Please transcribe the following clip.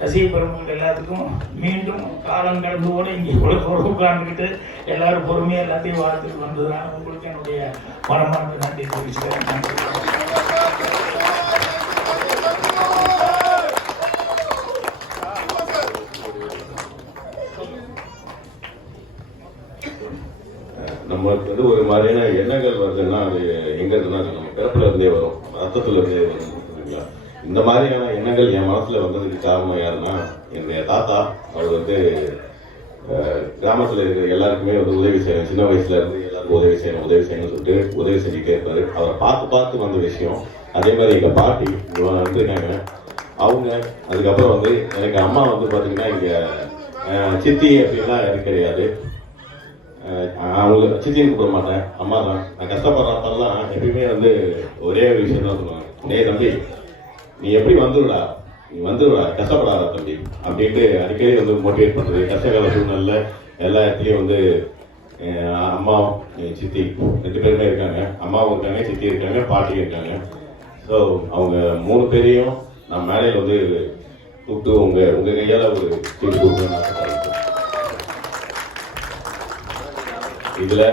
ரசிக பெருமக்கள் எல்லாத்துக்கும் மீண்டும் காலம் கடந்து கூட இங்கே இவ்வளோ உட்கார்ந்துக்கிட்டு எல்லாரும் பொறுமையாக எல்லாத்தையும் வாழ்த்துட்டு வந்ததுனால உங்களுக்கு என்னுடைய மனமார்ந்த நன்றி தெரிவிச்சுக்கிறேன். நம்மளுக்கு வந்து ஒரு மாதிரியான எண்ணங்கள் வருதுன்னா அது எங்க இருக்குன்னா நம்ம பிறப்புல இருந்தே வரும், ரத்தத்துல இருந்தே வரும். இந்த மாதிரியான எண்ணங்கள் என் மனசுல வந்ததுக்கு காரணம் யாருன்னா என்னுடைய தாத்தா. அவர் வந்து கிராமத்துல இருக்கிற எல்லாருக்குமே வந்து உதவி செய்யணும், சின்ன வயசுல இருந்து எல்லாருக்கும் உதவி செய்யணும்னு சொல்லிட்டு உதவி செஞ்சுட்டே இருப்பாரு. அவரை பார்த்து வந்த விஷயம். அதே மாதிரி எங்க பாட்டி வந்து என்னங்க அவங்க அதுக்கப்புறம் வந்து எனக்கு அம்மா வந்து பாத்தீங்கன்னா இங்க சித்தி அப்படின்லாம் எனக்கு கிடையாது. அவங்க சித்தின்னு கூப்பிட மாட்டேன், அம்மா தான். நான் கஷ்டப்படுறப்பெல்லாம் எப்பயுமே வந்து ஒரே ஒரு விஷயம் தான் சொல்லுவாங்க, டேய் தம்பி நீ எப்படி வந்துடுடா, நீ வந்துடுடா, கஷ்டப்படாத தம்பி அப்படின்ட்டு அடிக்கடி வந்து மோட்டிவேட் பண்ணுறது. கஷ்டகால சூழ்நிலை எல்லா இடத்துலையும் வந்து அம்மா சித்தி 2 பேருமே இருக்காங்க. அம்மாவும் இருக்காங்க, சித்தி இருக்காங்க, பாட்டி இருக்காங்க. ஸோ அவங்க 3 பேரையும் நான் மேடையில் வந்து கூப்பிட்டு உங்க கையால் ஒரு சீட்டு கொடுக்கணும்னு ஆசைப்படுறேன். இதில்